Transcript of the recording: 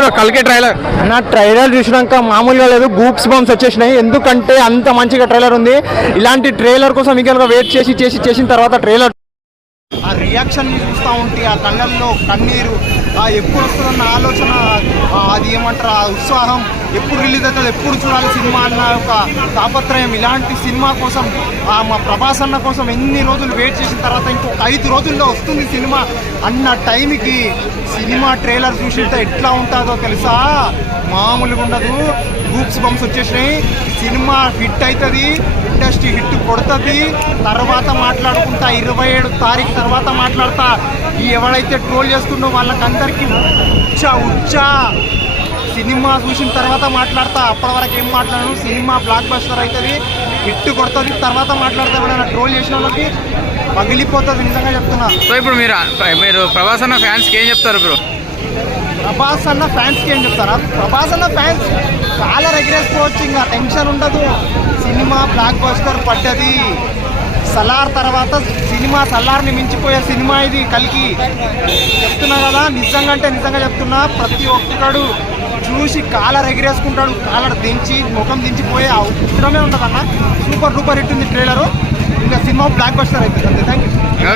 Bro కల్కి trailer? నా trailer చూసినాక మామూలుగా లేదు, గూప్స్ బంప్స్ వచ్చేసినాయి. ఎందుకంటే అంత మంచిగా ట్రైలర్ ఉంది. ఇలాంటి ట్రైలర్ కోసం ఇంకా వెయిట్ చేసిన తర్వాత ట్రైలర్ ఆ రియాక్షన్ చూస్తూ ఉంటే ఆ కళ్ళల్లో కన్నీరు, ఆ ఎప్పుడు వస్తుందన్న ఆలోచన, అది ఏమంటారు ఆ ఉత్సాహం, ఎప్పుడు రిలీజ్ అవుతుంది, ఎప్పుడు చూడాలి సినిమా అన్న ఒక తాపత్రయం. ఇలాంటి సినిమా కోసం మా ప్రభాస్ అన్న కోసం ఎన్ని రోజులు వెయిట్ చేసిన తర్వాత ఇంకొక 5 రోజుల్లో వస్తుంది సినిమా అన్న టైంకి సినిమా ట్రైలర్ చూసింటే ఎట్లా ఉంటుందో తెలుసా? మామూలుగా ఉండదు. గూప్స్ బంప్స్ వచ్చేసినాయి. సినిమా హిట్ అవుతుంది, ఇండస్ట్రీ హిట్ కొడుతుంది. తర్వాత మాట్లాడుకుంటా 27 తారీఖు తర్వాత మాట్లాడతా. ఈ ఎవరైతే ట్రోల్ చేస్తుండో వాళ్ళకందరికీ ఉచ్చా సినిమా చూసిన తర్వాత మాట్లాడతా. అప్పటి వరకు ఏం మాట్లాడను. సినిమా బ్లాక్ బస్టర్ అవుతుంది, హిట్ కొడుతుంది. తర్వాత మాట్లాడతా. ఎవరైనా ట్రోల్ చేసిన వాళ్ళకి పగిలిపోతుంది, నిజంగా చెప్తున్నా. సో ఇప్పుడు మీరు ప్రభాస్ అన్న ఫ్యాన్స్కి ఏం చెప్తారు బ్రో? ప్రభాస్ అన్న ఫ్యాన్స్కి ఏం చెప్తారా? ప్రభాస్ అన్న ఫ్యాన్స్ కాలర్ ఎగిరేసుకోవచ్చు, ఇంకా టెన్షన్ ఉండదు. సినిమా బ్లాక్ బస్టర్ పడ్డది. సలార్ తర్వాత సినిమా సలార్ని మించిపోయే సినిమా ఇది కల్కి. చెప్తున్నా కదా, నిజంగా అంటే నిజంగా చెప్తున్నా. ప్రతి ఒక్కడు చూసి కాలర్ ఎగిరేసుకుంటాడు. కాలర్ దించి ముఖం దించిపోయే అవసరమే ఉంటుంది అన్న. సూపర్ డూపర్ హిట్ ఉంది ట్రైలరు. ఇంకా సినిమా బ్లాక్ బస్టర్ అవుతుంది అంతే. Thank you.